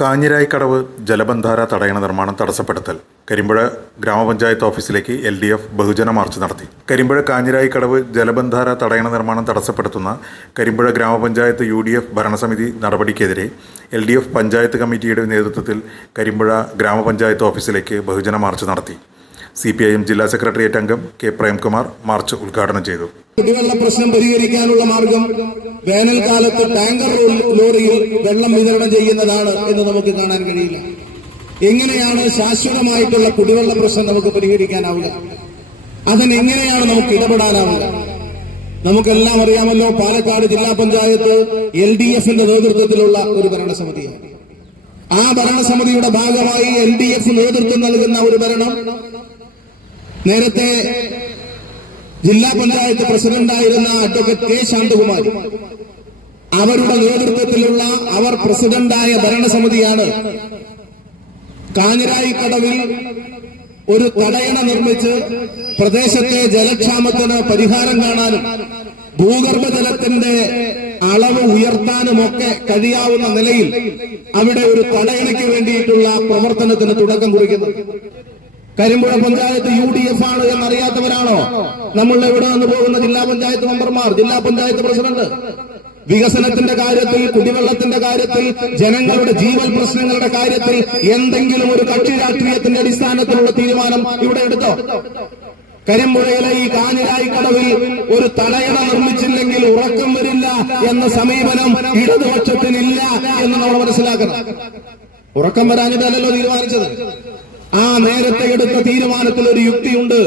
കാഞ്ഞിരായിക്കടവ് ജലബന്ധാര തടയണ നിർമ്മാണം തടസ്സപ്പെടുത്തൽ. കരിമ്പുഴ ഗ്രാമപഞ്ചായത്ത് ഓഫീസിലേക്ക് LDF ബഹുജന മാർച്ച് നടത്തി. കരിമ്പുഴ കാഞ്ഞിരായിക്കടവ് ജലബന്ധാര തടയണ നിർമ്മാണം തടസ്സപ്പെടുത്തുന്ന കരിമ്പുഴ ഗ്രാമപഞ്ചായത്ത് UDF ഭരണസമിതി നടപടിക്കെതിരെ LDF പഞ്ചായത്ത് കമ്മിറ്റിയുടെ നേതൃത്വത്തിൽ കരിമ്പുഴ ഗ്രാമപഞ്ചായത്ത് ഓഫീസിലേക്ക് ബഹുജന മാർച്ച് നടത്തി. CPIM ജില്ലാ സെക്രട്ടേറിയറ്റ് അംഗം K. പ്രേംകുമാർ മാർച്ച് ഉദ്ഘാടനം ചെയ്തു. കുടിവെള്ള പ്രശ്നം പരിഹരിക്കാനുള്ള മാർഗം വേനൽക്കാലത്ത് ടാങ്കർ ലോറിയിൽ വെള്ളം വിതരണം ചെയ്യുന്നതാണ് എന്ന് നമുക്ക് കാണാൻ കഴിയില്ല. എങ്ങനെയാണ് ശാശ്വതമായിട്ടുള്ള കുടിവെള്ള പ്രശ്നം നമുക്ക് പരിഹരിക്കാനാവുക? അതിനെങ്ങനെയാണ് നമുക്ക് ഇടപെടാനാവുക? നമുക്കെല്ലാം അറിയാമല്ലോ, പാലക്കാട് ജില്ലാ പഞ്ചായത്ത് LDFന്റെ നേതൃത്വത്തിലുള്ള ഒരു ഭരണസമിതിയാണ്. ആ ഭരണസമിതിയുടെ ഭാഗമായി LDF നേതൃത്വം നൽകുന്ന ഒരു ഭരണം നേരത്തെ ജില്ലാ പഞ്ചായത്ത് പ്രസിഡന്റായിരുന്ന അഡ്വക്കേറ്റ് K. ശാന്തകുമാരി അവരുടെ നേതൃത്വത്തിലുള്ള അവർ പ്രസിഡന്റായ ഭരണസമിതിയാണ് കാഞ്ഞിരായിക്കടവിൽ ഒരു തടയണ നിർമ്മിച്ച് പ്രദേശത്തെ ജലക്ഷാമത്തിന് പരിഹാരം കാണാനും ഭൂഗർഭജലത്തിന്റെ അളവ് ഉയർത്താനുമൊക്കെ കഴിയാവുന്ന നിലയിൽ അവിടെ ഒരു തടയണയ്ക്ക് വേണ്ടിയിട്ടുള്ള പ്രവർത്തനത്തിന് തുടക്കം കുറിക്കുന്നത്. കരിമ്പുഴ പഞ്ചായത്ത് UDF ആണ് എന്നറിയാത്തവരാണോ നമ്മൾ ഇവിടെ നിന്ന് പോകുന്ന ജില്ലാ പഞ്ചായത്ത് മെമ്പർമാർ, ജില്ലാ പഞ്ചായത്ത് പ്രസിഡന്റ്? വികസനത്തിന്റെ കാര്യത്തിൽ, കുടിവെള്ളത്തിന്റെ കാര്യത്തിൽ, ജനങ്ങളുടെ ജീവൽ പ്രശ്നങ്ങളുടെ കാര്യത്തിൽ എന്തെങ്കിലും ഒരു കക്ഷി രാഷ്ട്രീയത്തിന്റെ അടിസ്ഥാനത്തിലുള്ള തീരുമാനം ഇവിടെ എടുത്തോ? കരിമ്പുഴയിലെ ഈ കാഞ്ഞിരായിക്കടവിൽ ഒരു തടയണ നിർമ്മിച്ചില്ലെങ്കിൽ ഉറക്കം വരില്ല എന്ന സമീപനം ഇടതുപക്ഷത്തിനില്ല എന്ന് നമ്മൾ മനസ്സിലാക്കണം. ഉറക്കം വരാഞ്ഞിട്ടല്ലല്ലോ തീരുമാനിച്ചത്. ആ നേരത്തെ എടുത്ത തീരുമാനത്തിൽ ഒരു യുക്തിയുണ്ട്.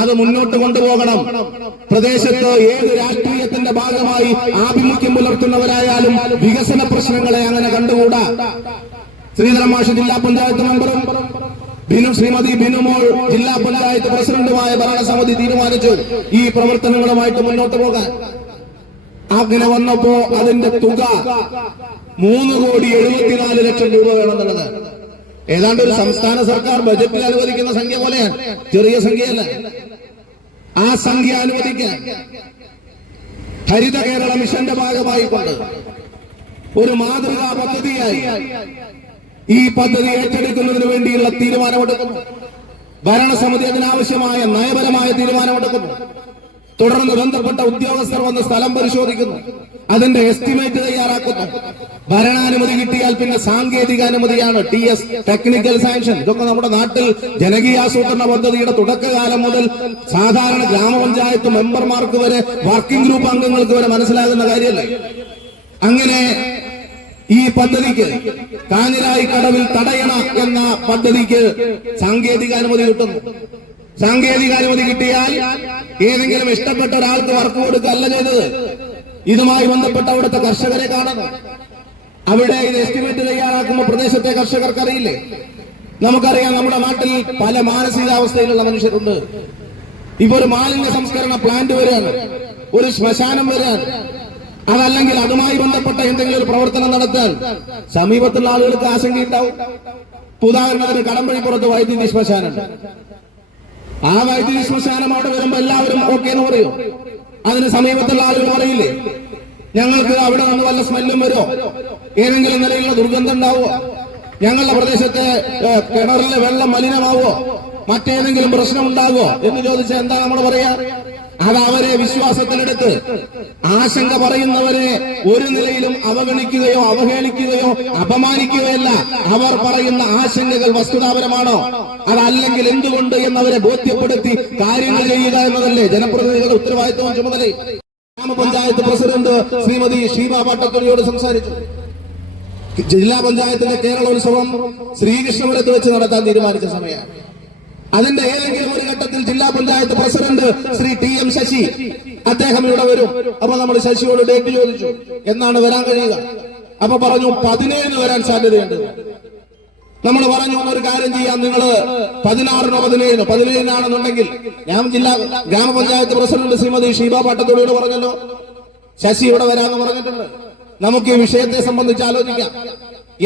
അത് മുന്നോട്ട് കൊണ്ടുപോകണം. പ്രദേശത്ത് ഏത് രാഷ്ട്രീയത്തിന്റെ ഭാഗമായി ആഭിമുഖ്യം പുലർത്തുന്നവരായാലും വികസന പ്രശ്നങ്ങളെ അങ്ങനെ കണ്ടുകൂടാ. ശ്രീധരമാഷ് ജില്ലാ പഞ്ചായത്ത് മെമ്പറും ശ്രീമതി ബിനുമോൾ ജില്ലാ പഞ്ചായത്ത് പ്രസിഡന്റുമായ ഭരണസമിതി തീരുമാനിച്ചു ഈ പ്രവർത്തനങ്ങളുമായിട്ട് മുന്നോട്ട് പോകാൻ. അങ്ങനെ വന്നപ്പോ അതിന്റെ തുക 3,74,00,000 രൂപ വേണമെന്നുള്ളത് ഏതാണ്ട് ഒരു സംസ്ഥാന സർക്കാർ ബജറ്റിൽ അനുവദിക്കുന്ന സംഖ്യ പോലെയാണ്. ചെറിയ സംഖ്യയല്ല. ആ സംഖ്യ അനുവദിക്കാൻ ഹരിത കേരള മിഷന്റെ ഭാഗമായി കൊണ്ട് ഒരു മാതൃകാ പദ്ധതിയായി ഈ പദ്ധതി ഏറ്റെടുക്കുന്നതിന് വേണ്ടിയുള്ള തീരുമാനമെടുക്കുന്നു. ഭരണസമിതി അതിനാവശ്യമായ നയപരമായ തീരുമാനമെടുക്കുന്നു. തുടർന്ന് ബന്ധപ്പെട്ട ഉദ്യോഗസ്ഥർ വന്ന് സ്ഥലം പരിശോധിക്കുന്നു, അതിന്റെ എസ്റ്റിമേറ്റ് തയ്യാറാക്കുന്നു. ഭരണാനുമതി കിട്ടിയാൽ പിന്നെ സാങ്കേതിക അനുമതിയാണ് TS ടെക്നിക്കൽ സാങ്ഷൻ. ഇതൊക്കെ നമ്മുടെ നാട്ടിൽ ജനകീയാസൂത്രണ പദ്ധതിയുടെ തുടക്കകാലം മുതൽ സാധാരണ ഗ്രാമപഞ്ചായത്ത് മെമ്പർമാർക്ക് വരെ വർക്കിംഗ് ഗ്രൂപ്പ് അംഗങ്ങൾക്ക് വരെ മനസ്സിലാകുന്ന കാര്യമല്ലേ. അങ്ങനെ ഈ പദ്ധതിക്ക് കാഞ്ഞിരായിക്കടവിൽ തടയണ എന്ന പദ്ധതിക്ക് സാങ്കേതിക അനുമതി കിട്ടുന്നു. സാങ്കേതിക അനുമതി കിട്ടിയാൽ ഏതെങ്കിലും ഇഷ്ടപ്പെട്ട ഒരാൾക്ക് വർക്ക് കൊടുക്കുകയല്ല ചെയ്തത്. ഇതുമായി ബന്ധപ്പെട്ട അവിടുത്തെ കർഷകരെ കാണുന്നു. അവിടെ ഇത് എസ്റ്റിമേറ്റ് തയ്യാറാക്കുമ്പോൾ പ്രദേശത്തെ കർഷകർക്ക് അറിയില്ലേ? നമുക്കറിയാം, നമ്മുടെ നാട്ടിൽ പല മാനസികാവസ്ഥയിലുള്ള മനുഷ്യരുണ്ട്. ഇപ്പൊ ഒരു മാലിന്യ സംസ്കരണ പ്ലാന്റ് വരികയാണ്, ഒരു ശ്മശാനം വരികയാണ്, അതല്ലെങ്കിൽ അതുമായി ബന്ധപ്പെട്ട എന്തെങ്കിലും ഒരു പ്രവർത്തനം നടത്താൻ സമീപത്തുള്ള ആളുകൾക്ക് ആശങ്കയുണ്ടാവും. ഉദാഹരണത്തിന് കടമ്പഴിപ്പുറത്ത് വൈദ്യുതി ശ്മശാനം. ആ വൈദ്യുതി ശ്മശാനം അവിടെ വരുമ്പോ എല്ലാവരും ഓക്കെ എന്ന് പറയും. അതിന് സമീപത്തുള്ള ആളുകൾ പറയില്ലേ, ഞങ്ങൾക്ക് അവിടെ നിന്ന് വല്ല സ്മെല്ലും വരുമോ, ഏതെങ്കിലും നിലയിലുള്ള ദുർഗന്ധം ഉണ്ടാവുമോ, ഞങ്ങളുടെ പ്രദേശത്തെ കിണറിലെ വെള്ളം മലിനമാവോ, മറ്റേതെങ്കിലും പ്രശ്നം ഉണ്ടാകുമോ എന്ന് ചോദിച്ചാൽ എന്താ നമ്മൾ പറയാ? അത് അവരെ വിശ്വാസത്തിലെടുത്ത് ആശങ്ക പറയുന്നവരെ ഒരു നിലയിലും അവഗണിക്കുകയോ അവഹേളിക്കുകയോ അപമാനിക്കുകയല്ല. അവർ പറയുന്ന ആശങ്കകൾ വസ്തുതാപരമാണോ, അതല്ലെങ്കിൽ എന്തുകൊണ്ട് എന്നവരെ ബോധ്യപ്പെടുത്തി കാര്യങ്ങൾ ചെയ്യുക എന്നതല്ലേ ജനപ്രതിനിധികളുടെ ഉത്തരവാദിത്വവും ചുമതലയും. ഗ്രാമപഞ്ചായത്ത് പ്രസിഡന്റ് ശ്രീമതി ഷീബ പാട്ടത്തുടിയോട് സംസാരിച്ചു. ജില്ലാ പഞ്ചായത്തിന്റെ കേരളോത്സവം ശ്രീകൃഷ്ണപുരത്ത് വെച്ച് നടത്താൻ തീരുമാനിച്ച സമയമാണ്. അതിന്റെ ഏതെങ്കിലും ഒരു ഘട്ടത്തിൽ ജില്ലാ പഞ്ചായത്ത് പ്രസിഡന്റ് ശ്രീ TM ശശി അദ്ദേഹം ഇവിടെ വരും. അപ്പൊ നമ്മൾ ശശിയോട് ഡേറ്റ് ചോദിച്ചു, എന്നാണ് വരാൻ കഴിയുക? അപ്പൊ പറഞ്ഞു 17 വരാൻ സാധ്യതയുണ്ട്. നമ്മൾ പറഞ്ഞു, ഒരു കാര്യം ചെയ്യാം, നിങ്ങൾ 16-നോ 17-നാണെന്നുണ്ടെങ്കിൽ ഞാൻ ഗ്രാമപഞ്ചായത്ത് പ്രസിഡന്റ് ശ്രീമതി ഷീബ പാട്ടത്തോട് പറഞ്ഞല്ലോ, ശശി ഇവിടെ വരാമെന്ന് പറഞ്ഞിട്ടുണ്ട്. നമുക്ക് ഈ വിഷയത്തെ സംബന്ധിച്ച് ആലോചിക്കാം,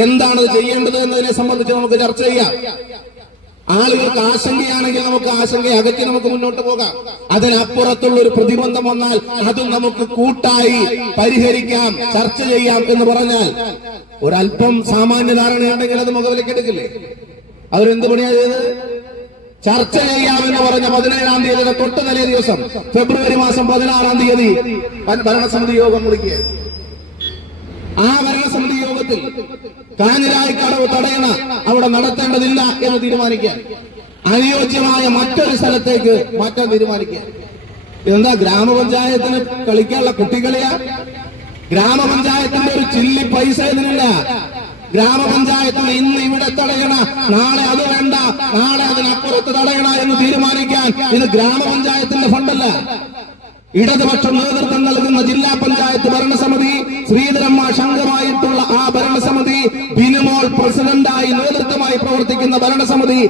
എന്താണ് ചെയ്യേണ്ടത് എന്നതിനെ സംബന്ധിച്ച് നമുക്ക് ചർച്ച ചെയ്യാം. ആളുകൾക്ക് ആശങ്കയാണെങ്കിൽ നമുക്ക് ആശങ്ക അകറ്റി നമുക്ക് മുന്നോട്ട് പോകാം. അതിനപ്പുറത്തുള്ള ഒരു പ്രതിബന്ധം വന്നാൽ അതും നമുക്ക് കൂട്ടായി പരിഹരിക്കാം, ചർച്ച ചെയ്യാം എന്ന് പറഞ്ഞാൽ ഒരല്പം സാമാന്യ ധാരണയുണ്ടെങ്കിൽ അത് മുഖവിലേക്കെടുക്കില്ലേ? അവരെന്ത് പണിയാ ചെയ്തത്? ചർച്ച ചെയ്യാമെന്ന് പറഞ്ഞ 17-ാം തീയതിയുടെ തൊട്ട് തലേ ദിവസം ഫെബ്രുവരി മാസം 16-ാം തീയതി ഭരണസമിതി യോഗം വിളിക്കുക. ആ ഭരണസമിതി യോഗത്തിൽ കാഞ്ഞിരായിക്കടവ് തടയണ അവിടെ നടത്തേണ്ടതില്ല എന്ന് തീരുമാനിക്കാൻ, അനുയോജ്യമായ മറ്റൊരു സ്ഥലത്തേക്ക് മാറ്റാൻ തീരുമാനിക്കുക. ഇതെന്താ ഗ്രാമപഞ്ചായത്തിന് കളിക്കാനുള്ള കുട്ടികളിയാ? ഗ്രാമപഞ്ചായത്തിന്റെ ഒരു ചില്ലി പൈസ ഇതിനില്ല. ഗ്രാമപഞ്ചായത്തിന് ഇന്ന് ഇവിടെ തടയണ, നാളെ അത് വേണ്ട, നാളെ അതിനപ്പുറത്ത് തടയണ എന്ന് തീരുമാനിക്കാൻ ഇത് ഗ്രാമപഞ്ചായത്തിന്റെ ഫണ്ടല്ല. ഇടതുപക്ഷം നേതൃത്വം നൽകുന്ന ജില്ലാ പഞ്ചായത്ത് ഭരണസമിതി, ശ്രീധരമ്മ ശങ്കമായിട്ടുള്ള ആ ഭരണസമിതി, ബിനുമോൾ പ്രസിഡന്റായി നേതൃത്വമായി പ്രവർത്തിക്കുന്ന ഭരണസമിതി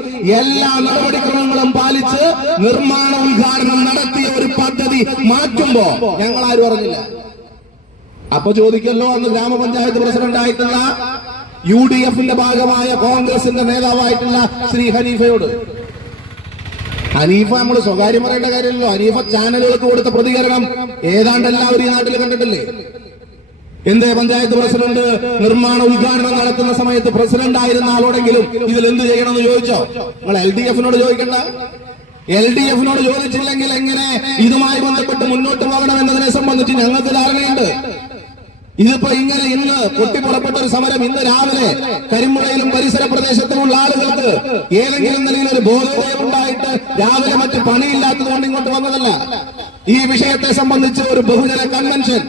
എല്ലാ നടപടിക്രമങ്ങളും പാലിച്ച് നിർമ്മാണ ഉദ്ഘാടനം നടത്തിയ ഒരു പദ്ധതി മാറ്റുമ്പോ ഞങ്ങൾ ആരും അറിഞ്ഞില്ല. അപ്പൊ ചോദിക്കല്ലോ, അന്ന് ഗ്രാമപഞ്ചായത്ത് പ്രസിഡന്റായിട്ടുള്ള UDF-ന്റെ ഭാഗമായ കോൺഗ്രസിന്റെ നേതാവായിട്ടുള്ള ശ്രീ ഹനീഫയോട്. ഹനീഫ നമ്മൾ സ്വകാര്യം പറയേണ്ട കാര്യമല്ലോ. ഹനീഫ ചാനലുകൾക്ക് കൊടുത്ത പ്രതികരണം ഏതാണ്ട് എല്ലാവരും ഈ നാട്ടിൽ കണ്ടിട്ടില്ലേ? എന്തേ പഞ്ചായത്ത് പ്രസിഡന്റ് നിർമ്മാണ ഉദ്ഘാടനം നടത്തുന്ന സമയത്ത് പ്രസിഡന്റ് ആയിരുന്ന ആളോടെങ്കിലും ഇതിൽ എന്ത് ചെയ്യണമെന്ന് ചോദിച്ചോ? നിങ്ങൾ LDF-നോട് ചോദിക്കണ്ട. LDF-നോട് ചോദിച്ചില്ലെങ്കിൽ എങ്ങനെ ഇതുമായി ബന്ധപ്പെട്ട് മുന്നോട്ട് പോകണമെന്നതിനെ സംബന്ധിച്ച് ഞങ്ങൾക്ക് ധാരണയുണ്ട്. ഇതിപ്പോ ഇങ്ങനെ ഇന്ന് പൊട്ടിപ്പുറപ്പെട്ട ഒരു സമരം ഇന്ന് രാവിലെ കരിമ്പുഴയിലും പരിസര പ്രദേശത്തുമുള്ള ആളുകൾക്ക് ഏതെങ്കിലും നിലയിൽ ഒരു ബോധോദയം ഉണ്ടായിട്ട് രാവിലെ മറ്റ് പണിയില്ലാത്തത് കൊണ്ട് ഇങ്ങോട്ട് വന്നതല്ല. ഈ വിഷയത്തെ സംബന്ധിച്ച് ഒരു ബഹുജന കൺവെൻഷൻ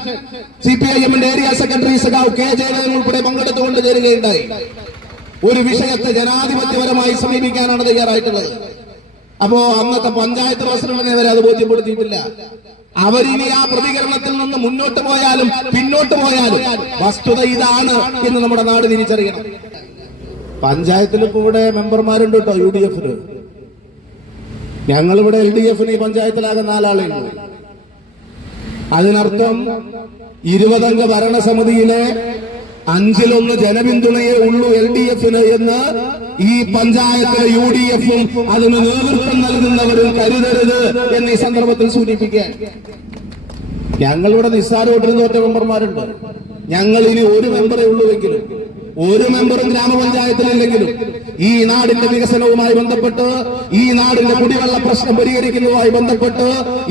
CPIM-ന്റെ ഏരിയ സെക്രട്ടറി സഖാവ് K. ജയലളിതൻ ഉൾപ്പെടെ പങ്കെടുത്തുകൊണ്ട് ചേരുകയുണ്ടായി. ഒരു വിഷയത്തെ ജനാധിപത്യപരമായി സമീപിക്കാനാണ് തയ്യാറായിട്ടുള്ളത്. അപ്പോ അന്നത്തെ പഞ്ചായത്ത് പ്രസിഡന്റിനെ വരെ അത് ബോധ്യപ്പെടുത്തിയിട്ടില്ല. അവരിനി ആ പ്രതികരണത്തിൽ നിന്ന് മുന്നോട്ട് പോയാലും പിന്നോട്ട് പോയാലും വസ്തുത ഇതാണ് എന്ന് നമ്മുടെ നാട് തിരിച്ചറിയണം. പഞ്ചായത്തിൽ ഇപ്പൊ ഇവിടെ മെമ്പർമാരുണ്ട് കേട്ടോ UDF-ന്. ഞങ്ങളിവിടെ LDF-ന് ഈ പഞ്ചായത്തിലാകെ 4 ആളേ ഉള്ളൂ. അതിനർത്ഥം 20-അംഗ ഭരണസമിതിയിലെ 5-1 ജനപിന്തുണയേ ഉള്ളൂ LDF-ന് എന്ന് ഈ പഞ്ചായത്തിലെ UDF-ഉം അതിന് നേതൃത്വം നൽകുന്നവരും കരുതരുത് എന്ന് ഈ സന്ദർഭത്തിൽ സൂചിപ്പിക്കാൻ. ഞങ്ങളിവിടെ നിസ്സാര വോട്ടിന് തോറ്റ മെമ്പർമാരുണ്ട്. ഞങ്ങൾ ഇനി ഒരു മെമ്പറേ ഉള്ളൂവെങ്കിലും, ഒരു മെമ്പറും ഗ്രാമപഞ്ചായത്തിലില്ലെങ്കിലും ഈ നാടിന്റെ വികസനവുമായി ബന്ധപ്പെട്ട്, ഈ നാടിന്റെ കുടിവെള്ള പ്രശ്നം പരിഹരിക്കുന്നതുമായി ബന്ധപ്പെട്ട്,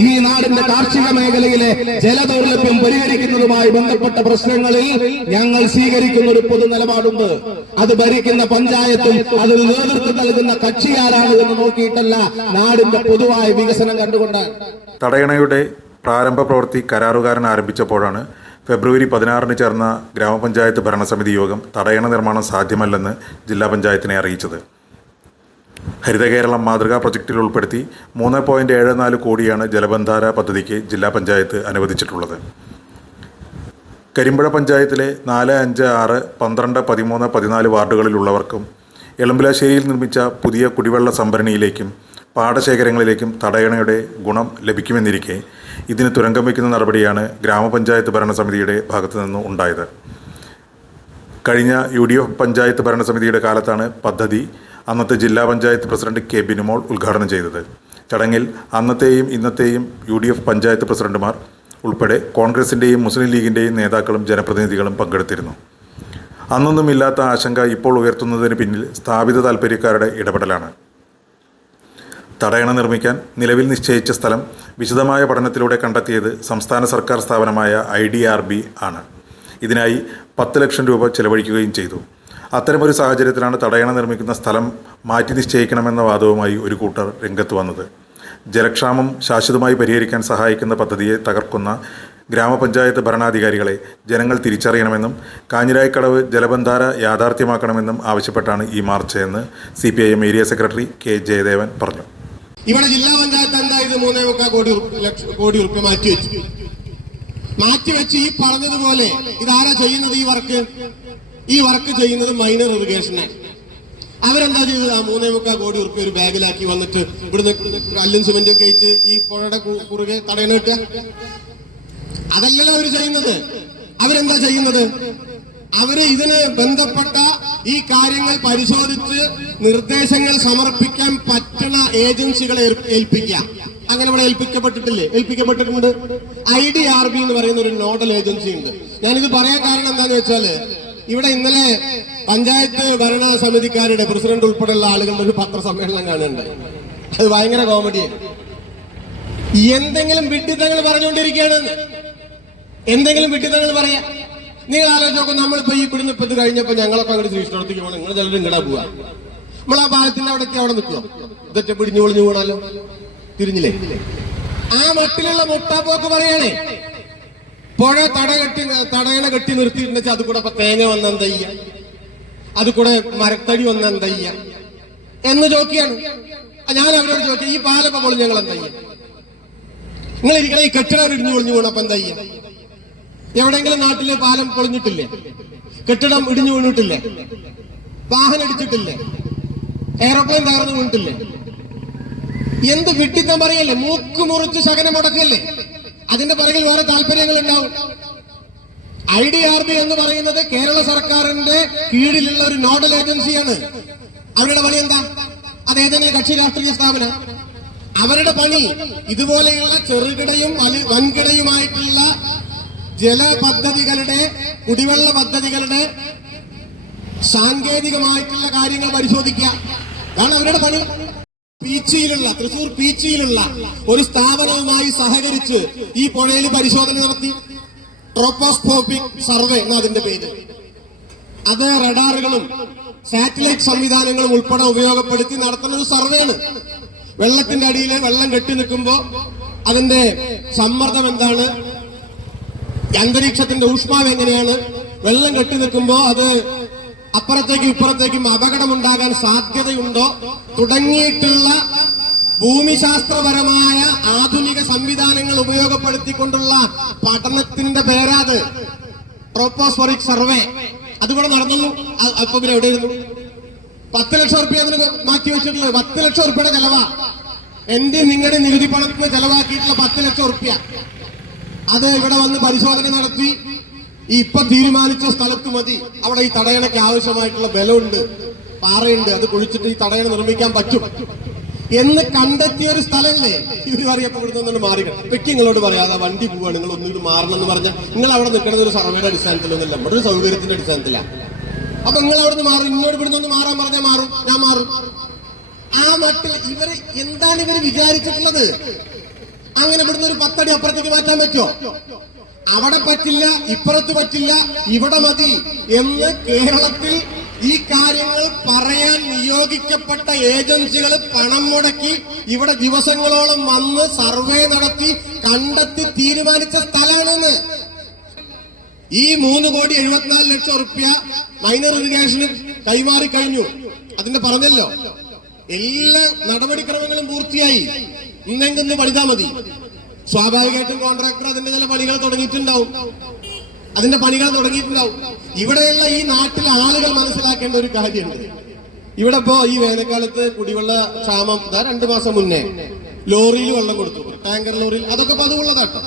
ഈ നാടിന്റെ കാർഷിക മേഖലയിലെ ജലദൗർലഭ്യം പരിഹരിക്കുന്നതുമായി ബന്ധപ്പെട്ട പ്രശ്നങ്ങളിൽ ഞങ്ങൾ സ്വീകരിക്കുന്ന ഒരു പൊതു നിലപാടുണ്ട്. അത് ഭരിക്കുന്ന പഞ്ചായത്തും അതിന് നേതൃത്വം നൽകുന്ന കക്ഷിയാരാണ് എന്ന് നോക്കിയിട്ടല്ല, നാടിന്റെ പൊതുവായ വികസനം കണ്ടുകൊണ്ടാണ്. തടയണയുടെ പ്രാരംഭ പ്രവൃത്തി കരാറുകാരൻ ആരംഭിച്ചപ്പോഴാണ് ഫെബ്രുവരി 16-ന് ചേർന്ന ഗ്രാമപഞ്ചായത്ത് ഭരണസമിതി യോഗം തടയണ നിർമ്മാണം സാധ്യമല്ലെന്ന് ജില്ലാ പഞ്ചായത്തിനെ അറിയിച്ചത്. ഹരിത കേരളം മാതൃകാ പ്രൊജക്റ്റിൽ ഉൾപ്പെടുത്തി 3.74 കോടിയാണ് ജലബന്ധാര പദ്ധതിക്ക് ജില്ലാ പഞ്ചായത്ത് അനുവദിച്ചിട്ടുള്ളത്. കരിമ്പുഴ പഞ്ചായത്തിലെ 4, 5, 6, 12, 13, 14 വാർഡുകളിലുള്ളവർക്കും എളമ്പലാശ്ശേരിയിൽ നിർമ്മിച്ച പുതിയ കുടിവെള്ള സംഭരണിയിലേക്കും പാടശേഖരങ്ങളിലേക്കും തടയണയുടെ ഗുണം ലഭിക്കുമെന്നിരിക്കെ ഇതിന് തുരങ്കം വയ്ക്കുന്ന നടപടിയാണ് ഗ്രാമപഞ്ചായത്ത് ഭരണസമിതിയുടെ ഭാഗത്തു നിന്നും ഉണ്ടായത്. കഴിഞ്ഞ UDF പഞ്ചായത്ത് ഭരണസമിതിയുടെ കാലത്താണ് പദ്ധതി അന്നത്തെ ജില്ലാ പഞ്ചായത്ത് പ്രസിഡന്റ് K. ബിനുമോൾ ഉദ്ഘാടനം ചെയ്തത്. ചടങ്ങിൽ അന്നത്തെയും ഇന്നത്തെയും UDF പഞ്ചായത്ത് പ്രസിഡന്റുമാർ ഉൾപ്പെടെ കോൺഗ്രസിൻ്റെയും മുസ്ലിം ലീഗിൻ്റെയും നേതാക്കളും ജനപ്രതിനിധികളും പങ്കെടുത്തിരുന്നു. അന്നൊന്നും ഇല്ലാത്ത ആശങ്ക ഇപ്പോൾ ഉയർത്തുന്നതിന് പിന്നിൽ സ്ഥാപിത താൽപ്പര്യക്കാരുടെ ഇടപെടലാണ്. തടയണ നിർമ്മിക്കാൻ നിലവിൽ നിശ്ചയിച്ച സ്ഥലം വിശദമായ പഠനത്തിലൂടെ കണ്ടെത്തിയത് സംസ്ഥാന സർക്കാർ സ്ഥാപനമായ IDRB ആണ്. ഇതിനായി 10 ലക്ഷം രൂപ ചെലവഴിക്കുകയും ചെയ്തു. അത്തരമൊരു സാഹചര്യത്തിലാണ് തടയണ നിർമ്മിക്കുന്ന സ്ഥലം മാറ്റി നിശ്ചയിക്കണമെന്ന വാദവുമായി ഒരു കൂട്ടർ രംഗത്ത് വന്നത്. ജലക്ഷാമം ശാശ്വതമായി പരിഹരിക്കാൻ സഹായിക്കുന്ന പദ്ധതിയെ തകർക്കുന്ന ഗ്രാമപഞ്ചായത്ത് ഭരണാധികാരികളെ ജനങ്ങൾ തിരിച്ചറിയണമെന്നും കാഞ്ഞിരായിക്കടവ് ജലബന്ധാര യാഥാർത്ഥ്യമാക്കണമെന്നും ആവശ്യപ്പെട്ടാണ് ഈ മാർച്ച് എന്ന് CPIM area secretary K. Jayadevan പറഞ്ഞു. ഇവിടെ ജില്ലാ പഞ്ചായത്ത് എന്തായത് 3.25 കോടി റുപ്യ മാറ്റിവെച്ച് ഈ പറഞ്ഞതുപോലെ ഇതാരാ ചെയ്യുന്നത്? ഈ വർക്ക് ചെയ്യുന്നത് മൈനർ ഇറിഗേഷനെ. അവരെന്താ ചെയ്തത്? ആ 3.25 കോടി റുപ്യ ഒരു ബാഗിലാക്കി വന്നിട്ട് ഇവിടുന്ന് കല്ലും സിമെന്റും ഒക്കെ ഇട്ട് ഈ പുഴയുടെ കുറുകെ തടയണ കിട്ടുക. അതല്ലല്ലോ അവര് ചെയ്യുന്നത്. അവരെന്താ ചെയ്യുന്നത്? അവര് ഇതിന് ബന്ധപ്പെട്ട ഈ കാര്യങ്ങൾ പരിശോധിച്ച് നിർദ്ദേശങ്ങൾ സമർപ്പിക്കാൻ പറ്റുന്ന ഏജൻസികളെ ഏൽപ്പിക്കാം. അങ്ങനെ ഇവിടെ ഏൽപ്പിക്കപ്പെട്ടിട്ടുണ്ട്. IDRB എന്ന് പറയുന്ന ഒരു നോഡൽ ഏജൻസി ഉണ്ട്. ഞാനിത് പറയാൻ കാരണം എന്താന്ന് വെച്ചാല്, ഇവിടെ ഇന്നലെ പഞ്ചായത്ത് ഭരണ സമിതിക്കാരുടെ പ്രസിഡന്റ് ഉൾപ്പെടെയുള്ള ആളുകളുടെ ഒരു പത്രസമ്മേളനം കാണുന്നുണ്ട്. അത് ഭയങ്കര കോമഡിയാണ്. എന്തെങ്കിലും വിഡ്ഢിത്തങ്ങൾ പറഞ്ഞുകൊണ്ടിരിക്കുകയാണ്. എന്തെങ്കിലും വിഡ്ഢിത്തങ്ങൾ പറയാ. നിങ്ങൾ ആലോചിച്ച് നോക്കും, നമ്മളിപ്പോ ഈ ഇവിടുന്ന് ഇപ്പൊ ഇത് കഴിഞ്ഞപ്പോ ഞങ്ങളൊക്കെ അങ്ങോട്ട് ശ്രീകൃഷ്ണത്തേക്ക് പോകണം, നിങ്ങൾ ചിലരും ഇങ്ങടാ പോവാ. നമ്മൾ ആ പാലത്തിന്റെ അവിടെ നിൽക്കുക, ഇതൊക്കെ പിടിഞ്ഞു പൊളിഞ്ഞു പോകണല്ലോ, തിരിഞ്ഞില്ലേ? ആ മട്ടിലുള്ള മുട്ടാപ്പോക്ക് പറയണേ. പുഴ തടയണ കെട്ടി നിർത്തിയിട്ടുണ്ടെച്ചാൽ അത് കൂടെ ഇപ്പൊ തേങ്ങ വന്ന എന്തയ്യ, അത് കൂടെ മരത്തടി വന്ന എന്തയ്യ എന്ന് ചോദിക്കുകയാണ്. ഞാൻ അവരോട് ചോദിക്കാം, ഈ പാലപ്പ പൊളിഞ്ഞ് ഞങ്ങൾ എന്തയ്യ? നിങ്ങൾ ഇരിക്കണ ഈ കെട്ടിടം ഇടിഞ്ഞു പൊളിഞ്ഞു പോകണം, അപ്പൊ എന്തയ്യ? എവിടെയെങ്കിലും നാട്ടിലെ പാലം പൊളിഞ്ഞിട്ടില്ലേ? കെട്ടിടം ഇടിഞ്ഞു വീണിട്ടില്ലേ? വാഹനം ഇടിച്ചിട്ടില്ലേ? എയർപ്ലെയിൻ തകർന്നു വീണിട്ടില്ലേ? എന്ത് വിട്ടിത്തം പറയല്ലേ? മൂക്ക് മുറിച്ച് ശകനം മുടക്കല്ലേ? അതിന്റെ പിറകിൽ വേറെ താല്പര്യങ്ങൾ ഉണ്ടാവും. IDRB എന്ന് പറയുന്നത് കേരള സർക്കാരിന്റെ കീഴിലുള്ള ഒരു നോഡൽ ഏജൻസിയാണ്. അവരുടെ പണി എന്താ? അത് ഏതെങ്കിലും കക്ഷി രാഷ്ട്രീയ സ്ഥാപനം. അവരുടെ പണി ഇതുപോലെയുള്ള ചെറുകിടയും വൻകിടയുമായിട്ടുള്ള ജലപദ്ധതികളുടെ, കുടിവെള്ള പദ്ധതികളുടെ സാങ്കേതികമായിട്ടുള്ള കാര്യങ്ങൾ പരിശോധിക്കുക. അതാണ് അവരുടെ പണി. തൃശൂർ പീച്ചിയിലുള്ള ഒരു സ്ഥാപനവുമായി സഹകരിച്ച് ഈ പുഴയിൽ പരിശോധന നടത്തി. ട്രോപ്പോസ്കോപ്പിക് സർവേ എന്ന അതിന്റെ പേര്. അത് റഡാറുകളും സാറ്റലൈറ്റ് സംവിധാനങ്ങളും ഉൾപ്പെടെ ഉപയോഗപ്പെടുത്തി നടത്തുന്ന ഒരു സർവേയാണ്. വെള്ളത്തിന്റെ അടിയിൽ വെള്ളം കെട്ടി നിൽക്കുമ്പോ അതിന്റെ സമ്മർദ്ദം എന്താണ്, അന്തരീക്ഷത്തിന്റെ ഊഷ്മാവ് എങ്ങനെയാണ്, വെള്ളം കെട്ടി നിൽക്കുമ്പോ അത് അപ്പുറത്തേക്കും ഇപ്പുറത്തേക്കും അപകടമുണ്ടാകാൻ സാധ്യതയുണ്ടോ തുടങ്ങിയിട്ടുള്ള ഭൂമിശാസ്ത്രപരമായ ആധുനിക സംവിധാനങ്ങൾ ഉപയോഗപ്പെടുത്തിക്കൊണ്ടുള്ള പഠനത്തിന്റെ പേരാത് ട്രോപ്പോസ്ഫറിക് സർവേ. അതുകൂടെ നടന്നു. അപ്പൊ പിന്നെ എവിടെയായിരുന്നു? 10 ലക്ഷം റുപ്യ അതിന് മാറ്റിവെച്ചിട്ടുള്ളത്. 10 ലക്ഷം റുപ്യയുടെ ചെലവാ. എന്റെ നിങ്ങളുടെ നികുതി പണത്തിന് ചെലവാക്കിയിട്ടുള്ള 10 ലക്ഷം റുപ്യ. അത് ഇവിടെ വന്ന് പരിശോധന നടത്തി ഇപ്പൊ തീരുമാനിച്ച സ്ഥലത്ത് മതി. അവിടെ ഈ തടയണയ്ക്ക് ആവശ്യമായിട്ടുള്ള ബലമുണ്ട്, പാറയുണ്ട്, അത് കുഴിച്ചിട്ട് ഈ തടയണ നിർമ്മിക്കാൻ പറ്റും എന്ന് കണ്ടെത്തിയ ഒരു സ്ഥലമല്ലേ? ഇവർ അറിയപ്പോ ഇവിടുന്ന് ഒന്നും മാറി. വെക്കി നിങ്ങളോട് പറയാതെ വണ്ടി പോവാണ്, നിങ്ങൾ ഒന്നിട്ട് മാറണം എന്ന് പറഞ്ഞാൽ നിങ്ങൾ അവിടെ നിൽക്കുന്നത് ഒരു സർവേയുടെ അടിസ്ഥാനത്തിലൊന്നുമില്ല, നമ്മുടെ ഒരു സൗകര്യത്തിന്റെ അടിസ്ഥാനത്തിലാണ്. അപ്പൊ നിങ്ങൾ അവിടെ നിന്ന് മാറും. ഇന്നോട് ഇവിടുന്ന് ഒന്ന് മാറാൻ പറഞ്ഞാൽ മാറും, ഞാൻ മാറും. ആ മട്ടിൽ ഇവര് എന്താണ് ഇവര് വിചാരിച്ചിട്ടുള്ളത്? അങ്ങനെ ഇവിടുന്ന് ഒരു 10 അടി അപ്പുറത്തേക്ക് മാറ്റാൻ പറ്റുമോ? അവിടെ പറ്റില്ല, ഇപ്പുറത്ത് പറ്റില്ല, ഇവിടെ മതി എന്ന് കേരളത്തിൽ ഈ കാര്യങ്ങൾ പറയാൻ നിയോഗിക്കപ്പെട്ട ഏജൻസികൾ പണം മുടക്കി ഇവിടെ ദിവസങ്ങളോളം വന്ന് സർവേ നടത്തി കണ്ടെത്തി തീരുമാനിച്ച സ്ഥലമാണെന്ന്. ഈ 3,74,00,000 റുപ്യ മൈനർ ഇറിഗേഷന് കൈമാറി കഴിഞ്ഞു. അതിന്റെ പറഞ്ഞല്ലോ, എല്ലാ നടപടിക്രമങ്ങളും പൂർത്തിയായി. ഇന്നെങ്കിന്ന് പണിതാ മതി. സ്വാഭാവികമായിട്ടും കോൺട്രാക്ടർ അതിന്റെ ചില പണികൾ തുടങ്ങിയിട്ടുണ്ടാവും. ഇവിടെയുള്ള ഈ നാട്ടിലെ ആളുകൾ മനസ്സിലാക്കേണ്ട ഒരു കാര്യമുണ്ട്. ഇവിടെ ഇപ്പോ ഈ വേനൽക്കാലത്ത് കുടിവെള്ള ക്ഷാമം 2 മാസം മുന്നേ ലോറിയിൽ വെള്ളം കൊടുത്തു, ടാങ്കർ ലോറിയിൽ. അതൊക്കെ പതിവുള്ളതാട്ടോ.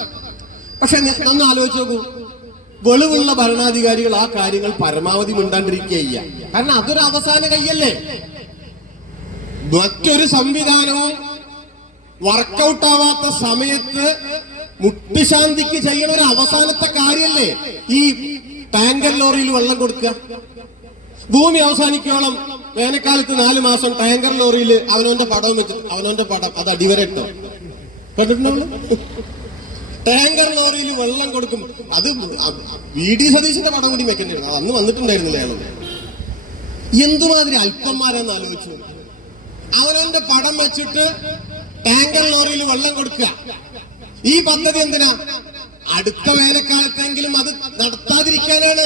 പക്ഷെ ഒന്ന് ആലോചിച്ച് നോക്കൂ, വെളിവുള്ള ഭരണാധികാരികൾ ആ കാര്യങ്ങൾ പരമാവധി മിണ്ടാണ്ടിരിക്കുക. കാരണം അതൊരു അവസാന കയ്യല്ലേ. മറ്റൊരു സംവിധാനവും വർക്കൗട്ട് ആവാത്ത സമയത്ത് മുട്ടിശാന്തിക്ക് ചെയ്യണ ഒരു അവസാനത്തെ കാര്യല്ലേ ഈ ടാങ്കർ ലോറിയിൽ വെള്ളം കൊടുക്കുക. ഭൂമി അവസാനിക്കോളം വേനൽക്കാലത്ത് 4 മാസം ടാങ്കർ ലോറിയിൽ അവനവന്റെ പടവും വെച്ചിട്ട്, അവനവന്റെ പടം അത് അടിവരട്ടോ കണ്ടിട്ടുണ്ടോ? ടാങ്കർ ലോറിയിൽ വെള്ളം കൊടുക്കും. അത് VD സതീശന്റെ പടം കൂടി വെക്കേണ്ടിരുന്നു. അത് അന്ന് വന്നിട്ടുണ്ടായിരുന്നില്ല അയാൾ. എന്തുമാതിരി അല്പന്മാരെന്ന് ആലോചിച്ചു. അവനവന്റെ പടം വെച്ചിട്ട് ടാങ്കർ ലോറിയിൽ വെള്ളം കൊടുക്കുക. ഈ പദ്ധതി എന്തിനാ? അടുത്ത വേനൽക്കാലത്തെങ്കിലും അത് നടത്താതിരിക്കാനാണ്.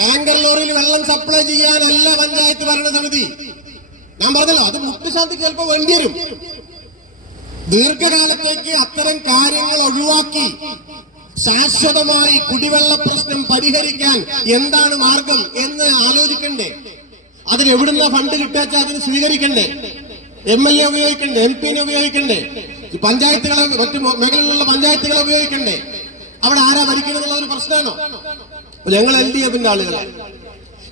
ടാങ്കർ ലോറിയിൽ വെള്ളം സപ്ലൈ ചെയ്യാനല്ല പഞ്ചായത്ത് ഭരണസമിതി. ഞാൻ പറഞ്ഞല്ലോ, അത് മുട്ടുശാന്തിക്ക് ചിലപ്പോൾ വേണ്ടി വരും. ദീർഘകാലത്തേക്ക് അത്തരം കാര്യങ്ങൾ ഒഴിവാക്കി ശാശ്വതമായി കുടിവെള്ള പ്രശ്നം പരിഹരിക്കാൻ എന്താണ് മാർഗം എന്ന് ആലോചിക്കണ്ടേ? അതിനെവിടുന്ന ഫണ്ട് കിട്ടാച്ചാൽ അതിന് സ്വീകരിക്കണ്ടേ? MLA ഉപയോഗിക്കണ്ടേ? MP ഉപയോഗിക്കണ്ടേ? പഞ്ചായത്തുകളെ, മറ്റു മേഖലയിലുള്ള പഞ്ചായത്തുകളെ ഉപയോഗിക്കണ്ടേ? അവിടെ ആരാ ഭരിക്കണമെന്നുള്ള ഒരു പ്രശ്നമാണോ? ഞങ്ങൾ LDF ആളുകളാണ്.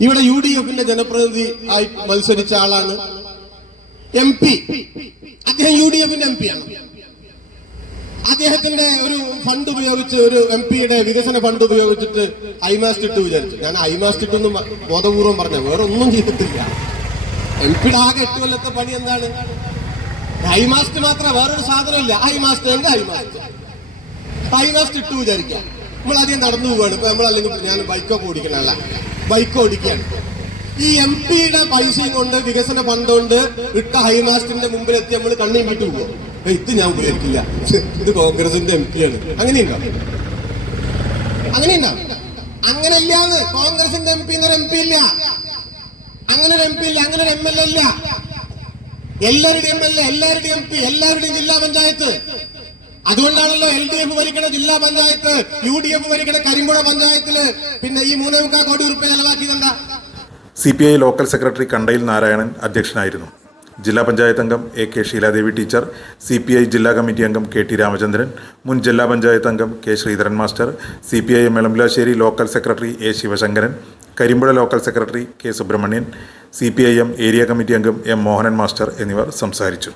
ഇവിടെ UDF-ന്റെ ജനപ്രതിനിധി ആയി മത്സരിച്ച ആളാണ് MP. അദ്ദേഹം UDF-ന്റെ MP ആണ്. അദ്ദേഹത്തിന്റെ ഒരു ഫണ്ട് ഉപയോഗിച്ച്, ഒരു MP-യുടെ വികസന ഫണ്ട് ഉപയോഗിച്ചിട്ട് ഹൈമാസ്റ്റ് ഇട്ട് വിചാരിച്ചു. ഞാൻ ഹൈമാസ്റ്റ് ഇട്ടൊന്നും ബോധപൂർവം പറഞ്ഞ, വേറെ ഒന്നും ചെയ്തിട്ടില്ല. MP-യുടെ ആകെ 8 കൊല്ലത്തെ പണി എന്താണ്? ഹൈമാസ്റ്റ് മാത്രം, വേറൊരു സാധനമില്ല. ഹൈമാസ്റ്റ് ഇട്ടു വിചാരിക്കാം. നമ്മൾ അധികം നടന്നു പോവാണ്. ഇപ്പൊ നമ്മൾ അല്ലെങ്കിൽ ഞാൻ ബൈക്കൊക്കെ ഓടിക്കണല്ല, ബൈക്ക് ഓടിക്കുകയാണ്. ഈ MP-യുടെ പൈസയും കൊണ്ട്, വികസന ഫണ്ട് കൊണ്ട് ഇട്ട ഹൈമാസ്റ്റിന്റെ മുമ്പിലെത്തി നമ്മൾ കണ്ണീം വിട്ടു പോകും. ഇത് ഞാൻ ഉപയോഗിക്കില്ല, ഇത് കോൺഗ്രസിന്റെ MP ആണ്. അങ്ങനെയുണ്ടാവും. അങ്ങനെയില്ലാന്ന്. കോൺഗ്രസിന്റെ MP എന്നൊരു MP ഇല്ല, അങ്ങനെ ഒരു MP ഇല്ല, അങ്ങനെ ഒരു MLA ഇല്ല. എല്ലാവരുടെയും MLA, എല്ലാവരുടെയും MP, എല്ലാവരുടെയും ജില്ലാ പഞ്ചായത്ത്. അതുകൊണ്ടാണല്ലോ LDF ഭരിക്കണ ജില്ലാ പഞ്ചായത്ത്, UDF ഭരിക്കണ കരിമ്പുഴ പഞ്ചായത്തില് പിന്നെ ഈ 3.25 കോടി രൂപ ചെലവാക്കിയതെന്താ? CPI local secretary Kandayil Narayanan അധ്യക്ഷനായിരുന്നു. ജില്ലാ പഞ്ചായത്ത് അംഗം AK ഷീലാദേവി ടീച്ചർ, CPI ജില്ലാ കമ്മിറ്റി അംഗം KT രാമചന്ദ്രൻ, മുൻ ജില്ലാ പഞ്ചായത്ത് അംഗം K Sreedharan master, CPIM Elampalassery local secretary A Sivasankaran, Karimpuzha local secretary K Subrahmanyan, CPIM area committee അംഗം M മോഹനൻ മാസ്റ്റർ എന്നിവർ സംസാരിച്ചു.